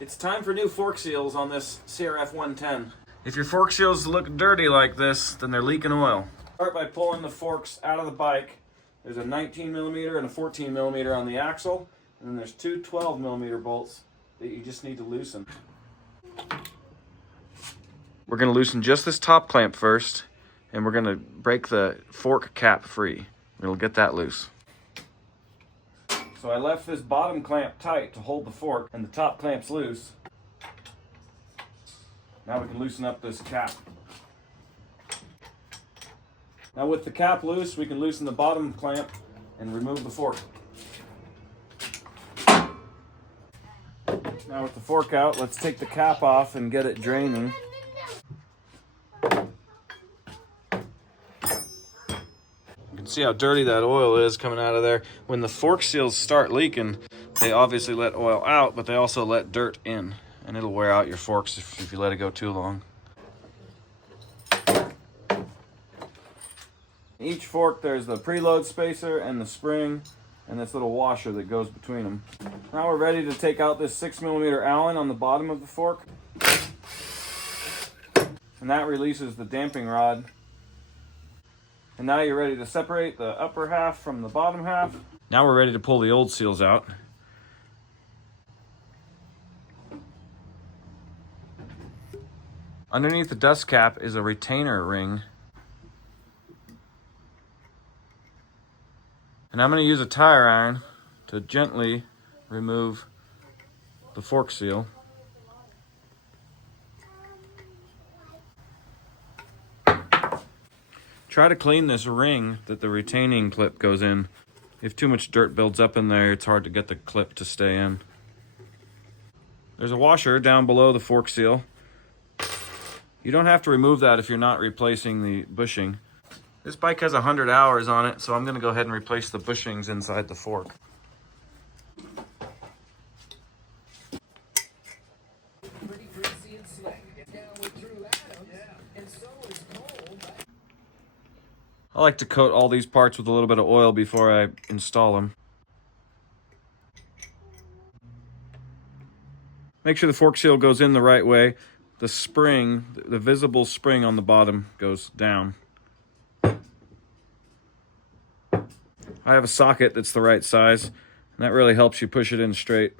It's time for new fork seals on this CRF110. If your fork seals look dirty like this, then they're leaking oil. Start by pulling the forks out of the bike. There's a 19mm and a 14mm on the axle, and then there's two 12mm bolts that you just need to loosen. We're going to loosen just this top clamp first, and we're going to break the fork cap free. It'll get that loose. So I left this bottom clamp tight to hold the fork, and the top clamp's loose. Now we can loosen up this cap. Now with the cap loose, we can loosen the bottom clamp and remove the fork. Now with the fork out, let's take the cap off and get it draining. You can see how dirty that oil is coming out of there. When the fork seals start leaking, they obviously let oil out, but they also let dirt in, and it'll wear out your forks if you let it go too long. Each fork, there's the preload spacer and the spring and this little washer that goes between them. Now we're ready to take out this 6mm Allen on the bottom of the fork. And that releases the damping rod. And now you're ready to separate the upper half from the bottom half. Now we're ready to pull the old seals out. Underneath the dust cap is a retainer ring. And I'm going to use a tire iron to gently remove the fork seal. Try to clean this ring that the retaining clip goes in. If too much dirt builds up in there, it's hard to get the clip to stay in. There's a washer down below the fork seal. You don't have to remove that if you're not replacing the bushing. This bike has 100 hours on it, so I'm going to go ahead and replace the bushings inside the fork. I like to coat all these parts with a little bit of oil before I install them. Make sure the fork seal goes in the right way. The spring, the visible spring on the bottom, goes down. I have a socket that's the right size, and that really helps you push it in straight.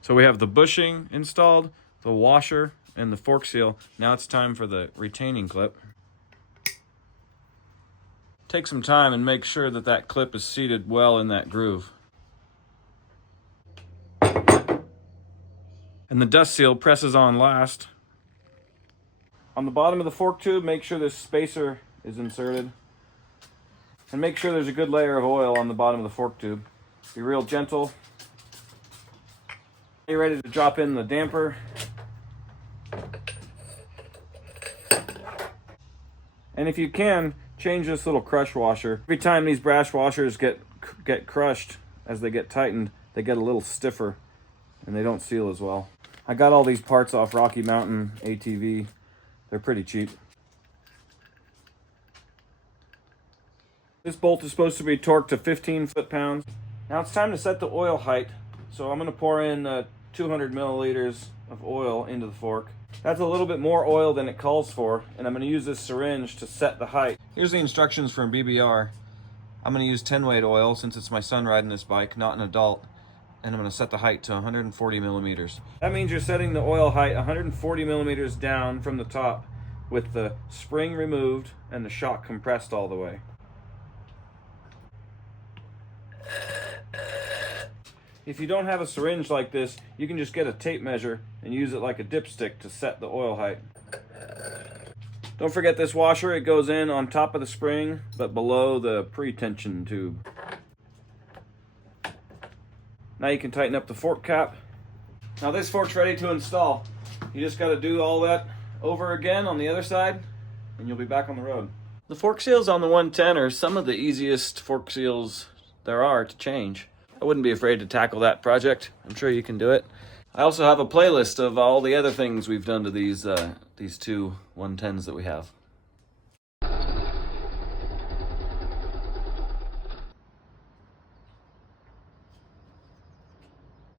So we have the bushing installed, the washer, and the fork seal. Now it's time for the retaining clip. Take some time and make sure that that clip is seated well in that groove. And the dust seal presses on last. On the bottom of the fork tube, make sure this spacer is inserted. And make sure there's a good layer of oil on the bottom of the fork tube. Be real gentle. You're ready to drop in the damper. And if you can, change this little crush washer. Every time these brass washers get crushed, as they get tightened, they get a little stiffer and they don't seal as well. I got all these parts off Rocky Mountain ATV. They're pretty cheap. This bolt is supposed to be torqued to 15 foot-pounds. Now it's time to set the oil height. So I'm going to pour in 200 milliliters of oil into the fork. That's a little bit more oil than it calls for, and I'm going to use this syringe to set the height. Here's the instructions from BBR. I'm going to use 10-weight oil since it's my son riding this bike, not an adult. And I'm going to set the height to 140 millimeters. That means you're setting the oil height 140 millimeters down from the top with the spring removed and the shock compressed all the way. If you don't have a syringe like this, you can just get a tape measure and use it like a dipstick to set the oil height. Don't forget this washer. It goes in on top of the spring, but below the pre-tension tube. Now you can tighten up the fork cap. Now this fork's ready to install. You just got to do all that over again on the other side, and you'll be back on the road. The fork seals on the 110 are some of the easiest fork seals there are to change. I wouldn't be afraid to tackle that project. I'm sure you can do it. I also have a playlist of all the other things we've done to these two 110s that we have.